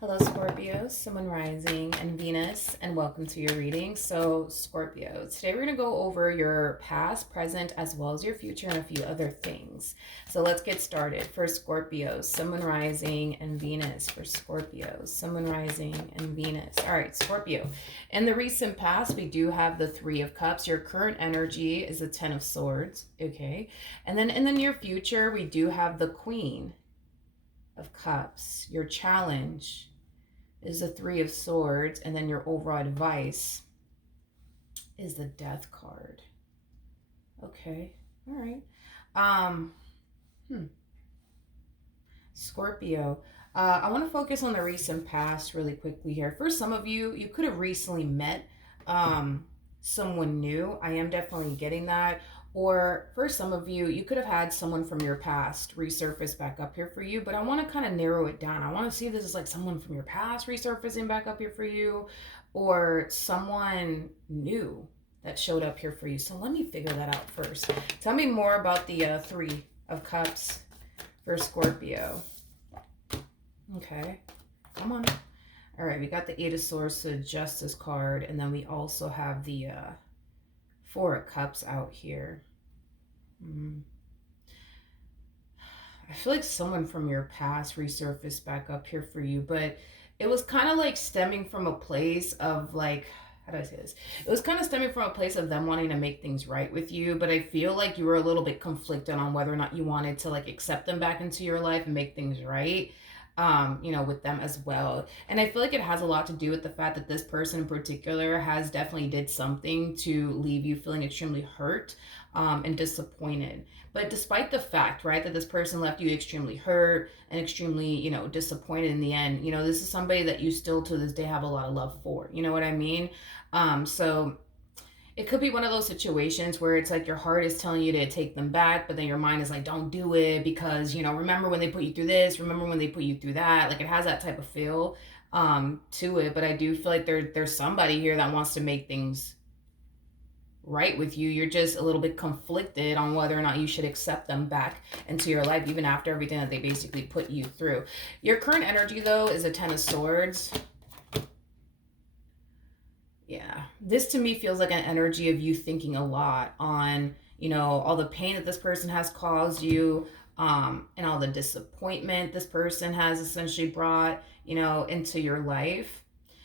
Hello, Scorpio, Sun, Moon, Rising, and Venus, and welcome to your reading. So, Scorpio, today we're going to go over your past, present, as well as your future and a few other things. So, let's get started. For Scorpio, Sun, Moon, Rising, and Venus. For Scorpio, Sun, Moon, Rising, and Venus. All right, Scorpio. In the recent past, we do have the Three of Cups. Your current energy is the Ten of Swords. Okay. And then in the near future, we do have the Queen of Cups. Your challenge is the Three of Swords, and then your overall advice is the Death card. Okay, all right. Um, Scorpio, I want to focus on the recent past really quickly here. For some of you, you could have recently met someone new. I am definitely getting that. Or for some of you, you could have had someone from your past resurface back up here for you, but I want to kind of narrow it down. I want to see if this is like someone from your past resurfacing back up here for you, or someone new that showed up here for you. So let me figure that out first. Tell me more about the Three of Cups for Scorpio. Okay, come on. All right, we got the Eight of Swords, the Justice card, and then we also have the Four of Cups out here. I feel like someone from your past resurfaced back up here for you, but it was kind of like stemming from a place of like, how do I say this? It was kind of stemming from a place of them wanting to make things right with you, but I feel like you were a little bit conflicted on whether or not you wanted to like accept them back into your life and make things right. With them as well. And I feel like it has a lot to do with the fact that this person in particular has definitely did something to leave you feeling extremely hurt and disappointed. But despite the fact, right, that this person left you extremely hurt and extremely, disappointed in the end, this is somebody that you still to this day have a lot of love for. You know what I mean? So it could be one of those situations where it's like your heart is telling you to take them back, but then your mind is like, don't do it because, remember when they put you through this, remember when they put you through that. Like it has that type of feel to it. But I do feel like there's somebody here that wants to make things right with you. You're just a little bit conflicted on whether or not you should accept them back into your life, even after everything that they basically put you through. Your current energy, though, is a Ten of Swords. Yeah, this to me feels like an energy of you thinking a lot on, all the pain that this person has caused you, and all the disappointment this person has essentially brought, into your life.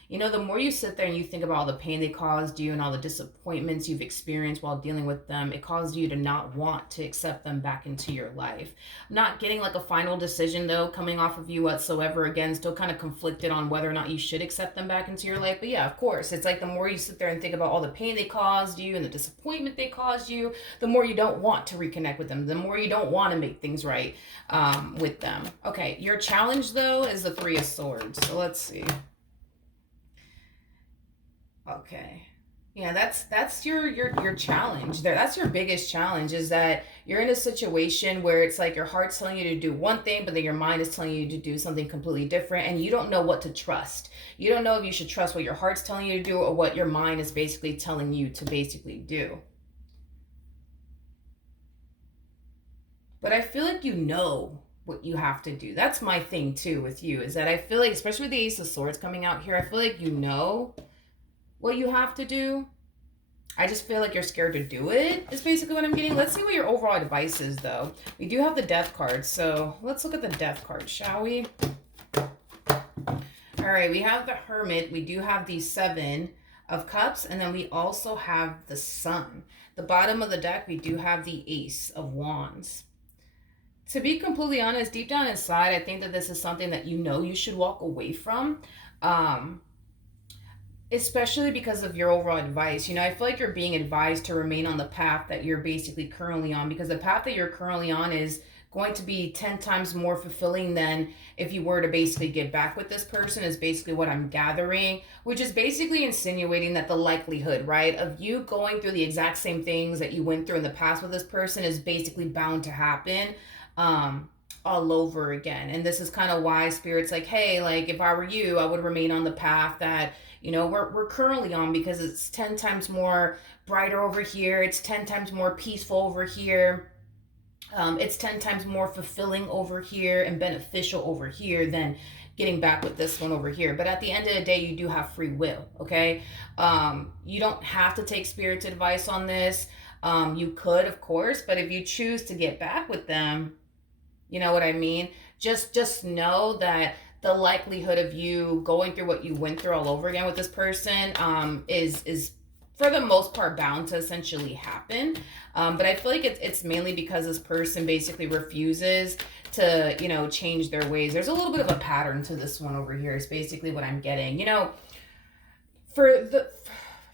The more you sit there and you think about all the pain they caused you and all the disappointments you've experienced while dealing with them, it caused you to not want to accept them back into your life. Not getting like a final decision though, coming off of you whatsoever. Again, still kind of conflicted on whether or not you should accept them back into your life. But yeah, of course, it's like the more you sit there and think about all the pain they caused you and the disappointment they caused you, the more you don't want to reconnect with them, the more you don't want to make things right with them. Okay, your challenge though is the Three of Swords. So let's see. Okay. Yeah, that's your challenge there. That's your biggest challenge is that you're in a situation where it's like your heart's telling you to do one thing, but then your mind is telling you to do something completely different, and you don't know what to trust. You don't know if you should trust what your heart's telling you to do or what your mind is basically telling you to basically do. But I feel like you know what you have to do. That's my thing too with you, is that I feel like, especially with the Ace of Swords coming out here, I feel like you know what you have to do. I just feel like you're scared to do it, is basically what I'm getting. Let's see what your overall advice is, though. We do have the Death card, so let's look at the Death card, shall we? All right, we have the Hermit. We do have the Seven of Cups, and then we also have the Sun. The bottom of the deck, we do have the Ace of Wands. To be completely honest, deep down inside, I think that this is something that you should walk away from. Especially because of your overall advice. I feel like you're being advised to remain on the path that you're basically currently on, because the path that you're currently on is going to be 10 times more fulfilling than if you were to basically get back with this person, is basically what I'm gathering, which is basically insinuating that the likelihood, right, of you going through the exact same things that you went through in the past with this person is basically bound to happen all over again. And this is kind of why Spirit's like, hey, like if I were you, I would remain on the path that we're currently on, because it's 10 times more brighter over here. It's 10 times more peaceful over here. It's 10 times more fulfilling over here and beneficial over here than getting back with this one over here. But at the end of the day, you do have free will, okay? You don't have to take spirit's advice on this. You could, of course, but if you choose to get back with them, you know what I mean? Just know that the likelihood of you going through what you went through all over again with this person is for the most part bound to essentially happen. But I feel like it's mainly because this person basically refuses to, change their ways. There's a little bit of a pattern to this one over here is basically what I'm getting. For the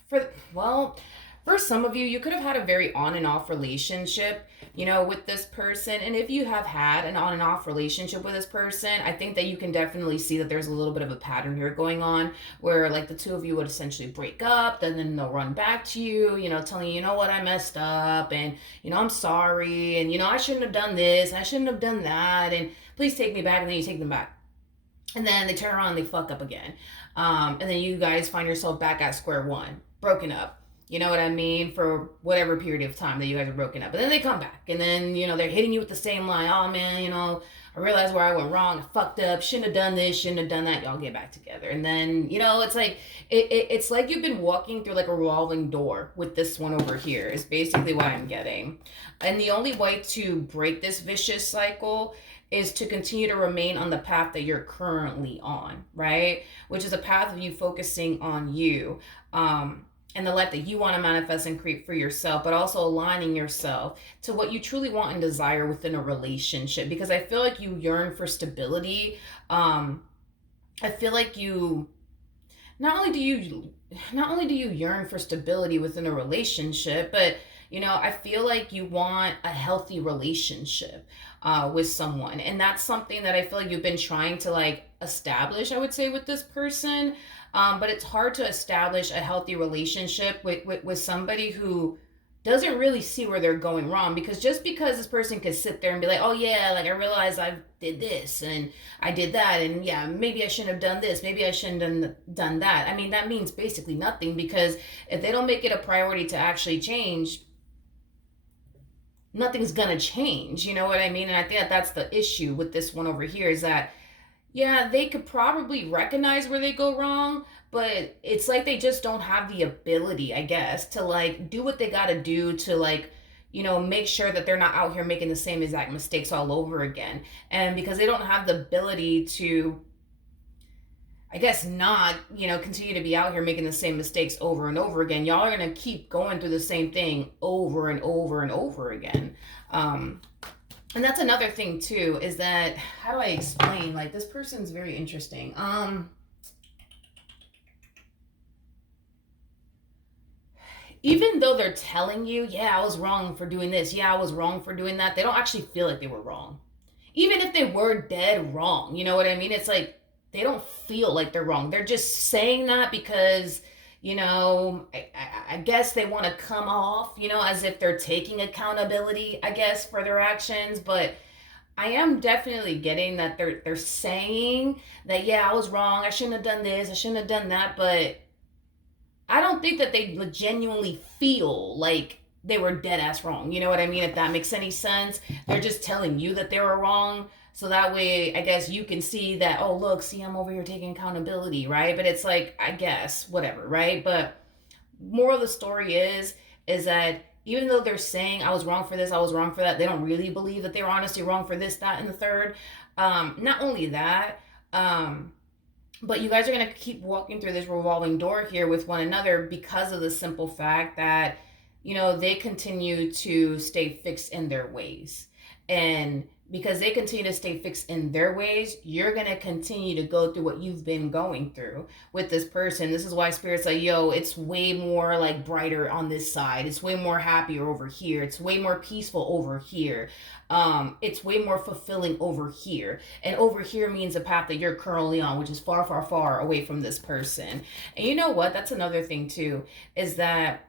for well, for some of you, you could have had a very on and off relationship, with this person. And if you have had an on and off relationship with this person, I think that you can definitely see that there's a little bit of a pattern here going on where like the two of you would essentially break up, then they'll run back to you, telling you, what, I messed up and, I'm sorry. And, I shouldn't have done this. I shouldn't have done that. And please take me back. And then you take them back. And then they turn around and they fuck up again. And then you guys find yourself back at square one, broken up. You know what I mean? For whatever period of time that you guys are broken up. And then they come back. And then, they're hitting you with the same line. Oh, man, I realized where I went wrong. I fucked up. Shouldn't have done this. Shouldn't have done that. Y'all get back together. And then, it's like, it's like you've been walking through like a revolving door with this one over here is basically what I'm getting. And the only way to break this vicious cycle is to continue to remain on the path that you're currently on, right? Which is a path of you focusing on you. And the life that you want to manifest and create for yourself, but also aligning yourself to what you truly want and desire within a relationship. Because I feel like you yearn for stability. I feel like not only do you yearn for stability within a relationship, but I feel like you want a healthy relationship with someone. And that's something that I feel like you've been trying to like establish, I would say, with this person. But it's hard to establish a healthy relationship with somebody who doesn't really see where they're going wrong. Because just because this person could sit there and be like, oh yeah, like I realized I did this and I did that. And yeah, maybe I shouldn't have done this. Maybe I shouldn't have done that. I mean, that means basically nothing, because if they don't make it a priority to actually change, nothing's gonna change. You know what I mean? And I think that's the issue with this one over here is that, yeah, they could probably recognize where they go wrong, but it's like they just don't have the ability, I guess, to like do what they gotta do to like, make sure that they're not out here making the same exact mistakes all over again. And because they don't have the ability to, I guess, not, continue to be out here making the same mistakes over and over again, y'all are gonna keep going through the same thing over and over and over again. And that's another thing too, is that, how do I explain? Like, this person's very interesting. Even though they're telling you, yeah, I was wrong for doing this. Yeah, I was wrong for doing that. They don't actually feel like they were wrong. Even if they were dead wrong, you know what I mean? It's like, they don't feel like they're wrong. They're just saying that because, I guess they want to come off, as if they're taking accountability, I guess, for their actions. But I am definitely getting that they're saying that, yeah, I was wrong. I shouldn't have done this. I shouldn't have done that. But I don't think that they genuinely feel like they were dead ass wrong. You know what I mean? If that makes any sense. They're just telling you that they were wrong. So that way, I guess you can see that, oh, look, see, I'm over here taking accountability, right? But it's like, I guess, whatever, right? But moral of the story is that even though they're saying, I was wrong for this, I was wrong for that, they don't really believe that they were honestly wrong for this, that, and the third. Not only that, but you guys are going to keep walking through this revolving door here with one another because of the simple fact that, they continue to stay fixed in their ways. And because they continue to stay fixed in their ways, you're going to continue to go through what you've been going through with this person. This is why Spirit's like, yo, it's way more like brighter on this side. It's way more happier over here. It's way more peaceful over here. It's way more fulfilling over here. And over here means the path that you're currently on, which is far, far, far away from this person. And you know what? That's another thing too, is that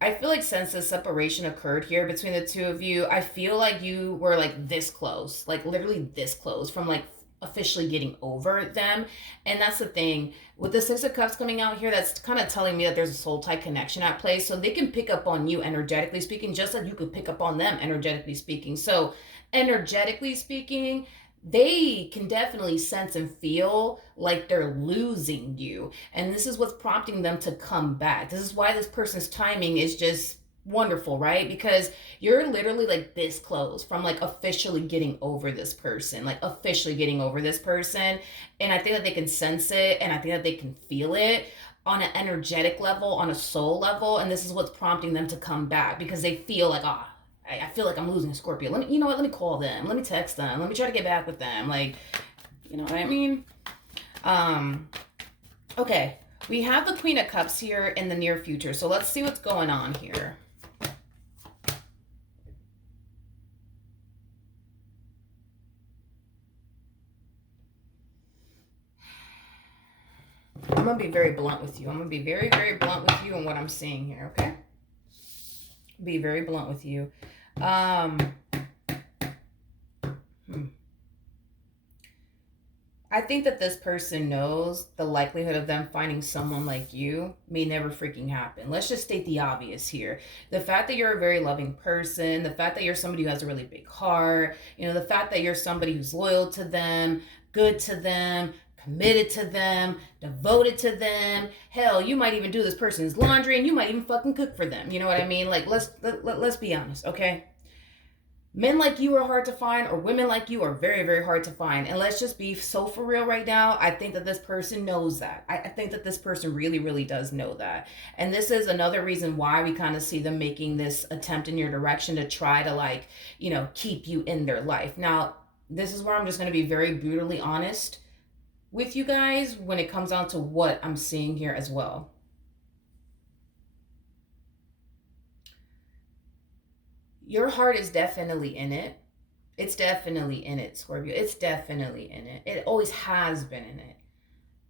I feel like since the separation occurred here between the two of you, I feel like you were like this close, like literally this close from like officially getting over them. And that's the thing with the Six of Cups coming out here, that's kind of telling me that there's a soul tie connection at play. So they can pick up on you energetically speaking, just like you could pick up on them energetically speaking. So energetically speaking, they can definitely sense and feel like they're losing you. And this is what's prompting them to come back. This is why this person's timing is just wonderful, right? Because you're literally like this close from like officially getting over this person, like officially getting over this person. And I think that they can sense it, and I think that they can feel it on an energetic level, on a soul level. And this is what's prompting them to come back because they feel like, ah, I feel like I'm losing a Scorpio. Let me, you know what? Let me call them. Let me text them. Let me try to get back with them. Like, you know what I mean? Um, okay. We have the Queen of Cups here in the near future. So let's see what's going on here. I'm going to be very blunt with you. I'm going to be very, very blunt with you in what I'm seeing here, okay? Be very blunt with you. I think that this person knows the likelihood of them finding someone like you may never freaking happen. Let's just state the obvious here. The fact that you're a very loving person, the fact that you're somebody who has a really big heart, you know, the fact that you're somebody who's loyal to them, good to them, committed to them, devoted to them. Hell, you might even do this person's laundry, and you might even fucking cook for them. You know what I mean? Like, let's be honest, okay? Men like you are hard to find, or women like you are very, very hard to find. And let's just be so for real right now. I think that this person knows that. I think that this person really, really does know that. And this is another reason why we kind of see them making this attempt in your direction to try to, like, you know, keep you in their life. Now, this is where I'm just going to be very brutally honest with you guys when it comes down to what I'm seeing here as well. Your heart is definitely in it. It's definitely in it, Scorpio. It's definitely in it. It always has been in it.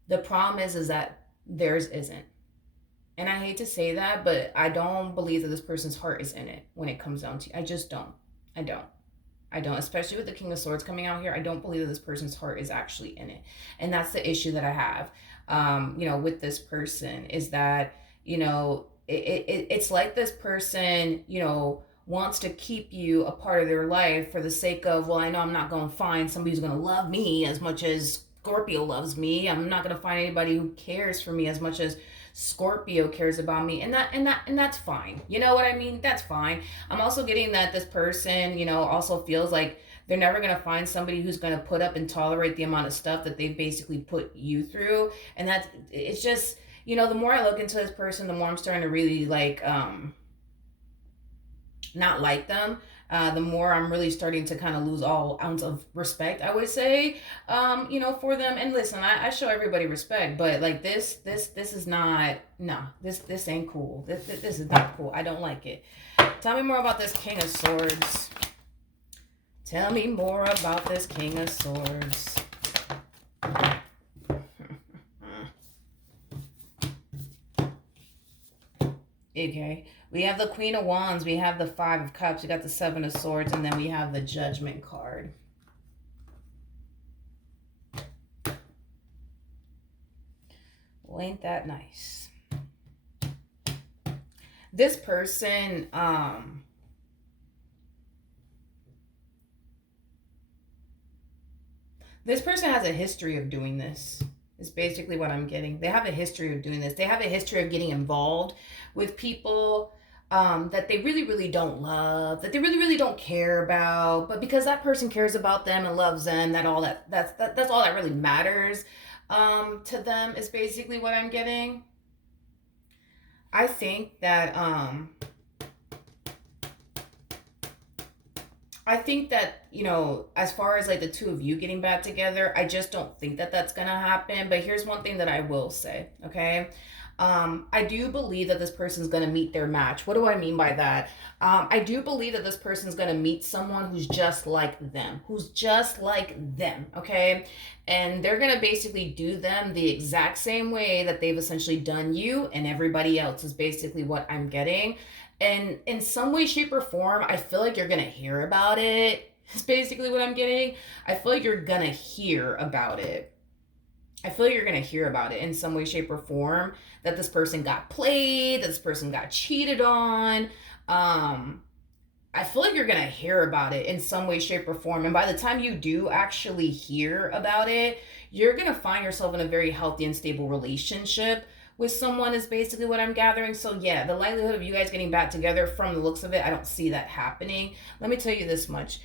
The problem is that theirs isn't. And I hate to say that, but I don't believe that this person's heart is in it when it comes down to, I just don't. I don't. I don't, especially with the King of Swords coming out here. I don't believe that this person's heart is actually in it. And that's the issue that I have, you know, with this person is that, you know, it's like this person, you know, wants to keep you a part of their life for the sake of, well, I know I'm not going to find somebody who's going to love me as much as Scorpio loves me. I'm not going to find anybody who cares for me as much as Scorpio cares about me, and that's fine. You know what I mean? That's fine. I'm also getting that this person, you know, also feels like they're never going to find somebody who's going to put up and tolerate the amount of stuff that they've basically put you through. And that it's just, you know, the more I look into this person, the more I'm starting to really like not like them. The more I'm really starting to kind of lose all ounce of respect, I would say, you know, for them. And listen, I show everybody respect, but like this is not, no, this ain't cool. This is not cool. I don't like it. Tell me more about this King of Swords. Tell me more about this King of Swords. Okay. We have the Queen of Wands. We have the Five of Cups. We got the Seven of Swords. And then we have the Judgment card. Well, ain't that nice? This person, this person has a history of doing this. Is basically what I'm getting. They have a history of doing this. They have a history of getting involved with people that they really, really don't love, that they really, really don't care about. But because that person cares about them and loves them, that's all that really matters to them is basically what I'm getting. I think that you know, as far as like the two of you getting back together, I just don't think that that's gonna happen. But here's one thing that I will say, okay? I do believe that this person's gonna meet their match. What do I mean by that? I do believe that this person's gonna meet someone who's just like them, okay? And they're gonna basically do them the exact same way that they've essentially done you and everybody else, is basically what I'm getting. And in some way, shape, or form, I feel like you're gonna hear about it. It's basically what I'm getting. I feel like you're gonna hear about it. I feel like you're gonna hear about it in some way, shape, or form. That this person got played, that this person got cheated on. I feel like you're gonna hear about it in some way, shape, or form. And by the time you do actually hear about it, you're gonna find yourself in a very healthy and stable relationship with someone, is basically what I'm gathering. So yeah, the likelihood of you guys getting back together, from the looks of it, I don't see that happening. Let me tell you this much: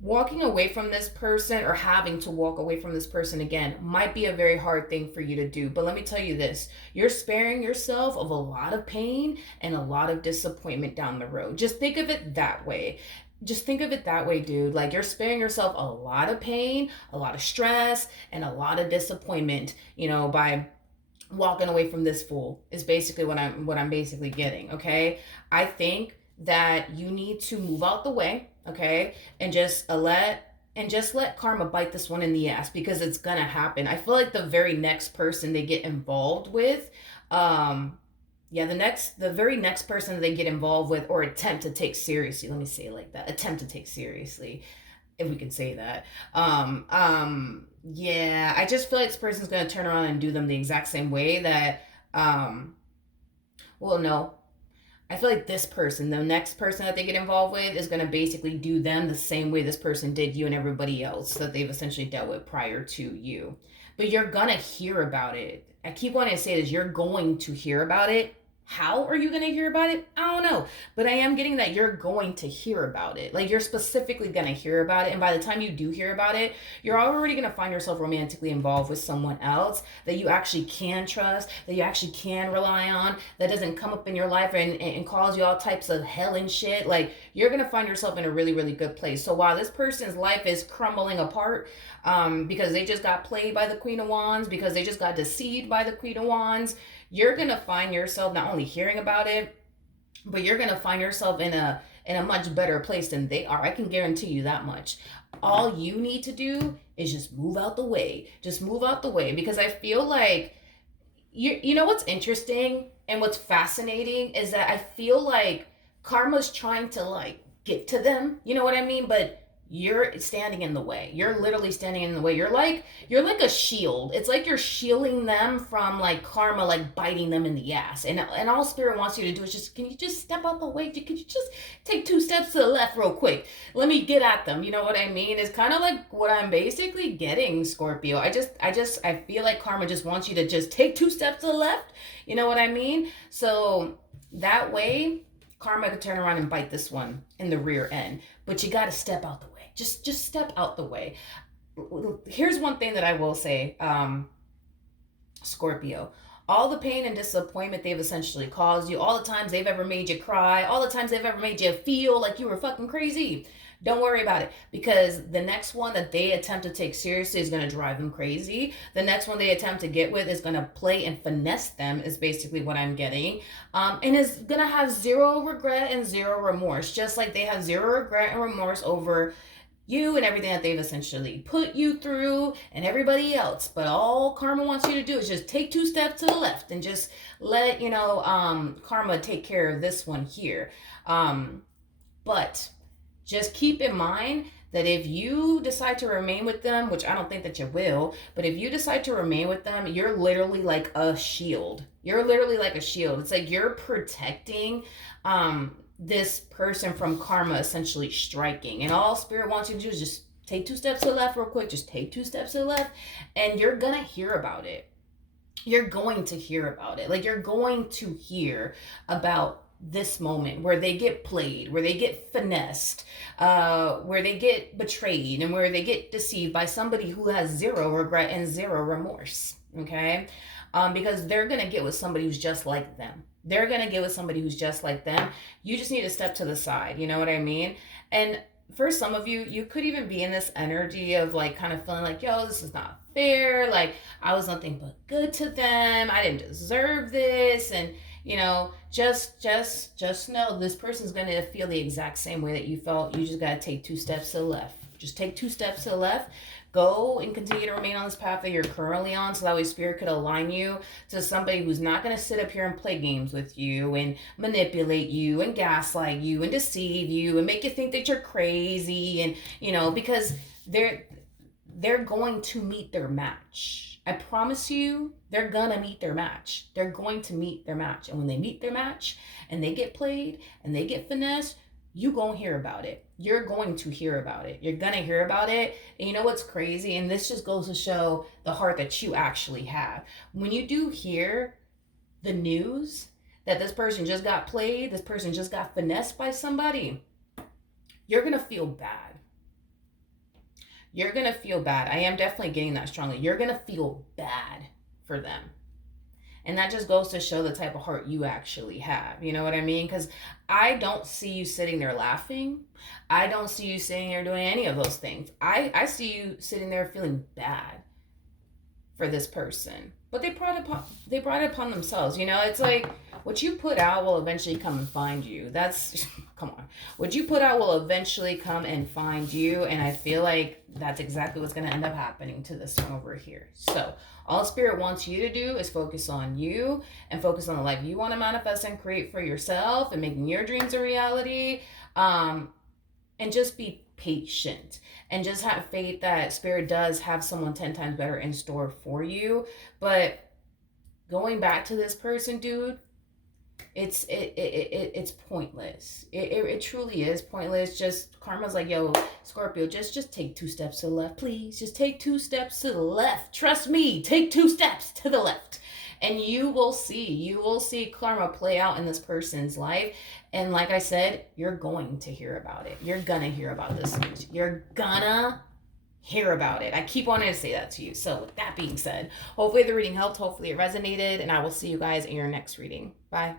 walking away from this person, or having to walk away from this person again, might be a very hard thing for you to do. But let me tell you this: you're sparing yourself of a lot of pain and a lot of disappointment down the road. Just think of it that way. Just think of it that way, dude. Like, you're sparing yourself a lot of pain, a lot of stress, and a lot of disappointment, by walking away from this fool, is basically what I'm basically getting. Okay, I think that you need to move out the way. Okay, and just let karma bite this one in the ass, because it's gonna happen. I feel like the very next person they get involved with, um yeah, the very next person that they get involved with or attempt to take seriously, let me say it like that, attempt to take seriously, if we can say that. Yeah, I just feel like this person's gonna turn around and do them the exact same way that, well, no, I feel like this person, the next person that they get involved with, is going to basically do them the same way this person did you and everybody else that they've essentially dealt with prior to you. But you're going to hear about it. I keep wanting to say this: you're going to hear about it. How are you going to hear about it? I don't know. But I am getting that you're going to hear about it. Like, you're specifically going to hear about it. And by the time you do hear about it, you're already going to find yourself romantically involved with someone else that you actually can trust, that you actually can rely on, that doesn't come up in your life and cause you all types of hell and shit. Like, you're going to find yourself in a really, really good place. So while this person's life is crumbling apart, because they just got played by the Queen of Wands, because they just got deceived by the Queen of Wands, you're gonna find yourself not only hearing about it, but you're gonna find yourself in a much better place than they are. I can guarantee you that much. All you need to do is just move out the way. Just move out the way, because I feel like you know what's interesting and what's fascinating is that I feel like karma's trying to, like, get to them. You know what I mean? But you're standing in the way. You're literally standing in the way. You're like a shield. It's like you're shielding them from, like, karma, like, biting them in the ass. And all spirit wants you to do is just, can you just step out the way? Can you just take 2 steps to the left real quick? Let me get at them. You know what I mean? It's kind of like what I'm basically getting, Scorpio. I feel like karma just wants you to just take 2 steps to the left. You know what I mean? So that way karma could turn around and bite this one in the rear end. But you got to step out the way. Just step out the way. Here's one thing that I will say, Scorpio. All the pain and disappointment they've essentially caused you, all the times they've ever made you cry, all the times they've ever made you feel like you were fucking crazy, don't worry about it, because the next one that they attempt to take seriously is going to drive them crazy. The next one they attempt to get with is going to play and finesse them, is basically what I'm getting. And is going to have zero regret and zero remorse, just like they have zero regret and remorse over you and everything that they've essentially put you through and everybody else. But all karma wants you to do is just take 2 steps to the left and just let karma take care of this one here. But just keep in mind that if you decide to remain with them, which I don't think that you will, but if you decide to remain with them, you're literally like a shield. You're literally like a shield. It's like you're protecting this person from karma essentially striking. And all spirit wants you to do is just take 2 steps to the left real quick. Just take 2 steps to the left, and you're going to hear about it. You're going to hear about it. Like, you're going to hear about this moment where they get played, where they get finessed, where they get betrayed, and where they get deceived by somebody who has zero regret and zero remorse. Okay? Because they're going to get with somebody who's just like them. They're going to get with somebody who's just like them. You just need to step to the side. You know what I mean? And for some of you, you could even be in this energy of, like, kind of feeling like, yo, this is not fair. Like, I was nothing but good to them. I didn't deserve this. And, just know this person's going to feel the exact same way that you felt. You just got to take 2 steps to the left. Just take 2 steps to the left. Go and continue to remain on this path that you're currently on, so that way spirit could align you to somebody who's not going to sit up here and play games with you and manipulate you and gaslight you and deceive you and make you think that you're crazy. And, because they're going to meet their match. I promise you, they're gonna meet their match. They're going to meet their match. And when they meet their match and they get played and they get finessed, you gonna hear about it. You're going to hear about it. You're gonna hear about it. And you know what's crazy? And this just goes to show the heart that you actually have. When you do hear the news that this person just got played, this person just got finessed by somebody, you're gonna feel bad. You're gonna feel bad. I am definitely getting that strongly. You're gonna feel bad for them. And that just goes to show the type of heart you actually have. You know what I mean? Because I don't see you sitting there laughing. I don't see you sitting there doing any of those things. I see you sitting there feeling bad for this person. But they brought it upon themselves. You know, it's like what you put out will eventually come and find you. That's come on. What you put out will eventually come and find you. And I feel like that's exactly what's gonna end up happening to this one over here. So all Spirit wants you to do is focus on you and focus on the life you want to manifest and create for yourself and making your dreams a reality. And just be patient and just have faith that Spirit does have someone 10 times better in store for you. But going back to this person, dude, it's pointless. It truly is pointless. Just karma's like, yo, Scorpio, just take 2 steps to the left, please. Just take 2 steps to the left. Trust me, take 2 steps to the left. And you will see karma play out in this person's life. And like I said, you're going to hear about it. You're gonna hear about this news. You're gonna hear about it. I keep wanting to say that to you. So with that being said, hopefully the reading helped. Hopefully it resonated. And I will see you guys in your next reading. Bye.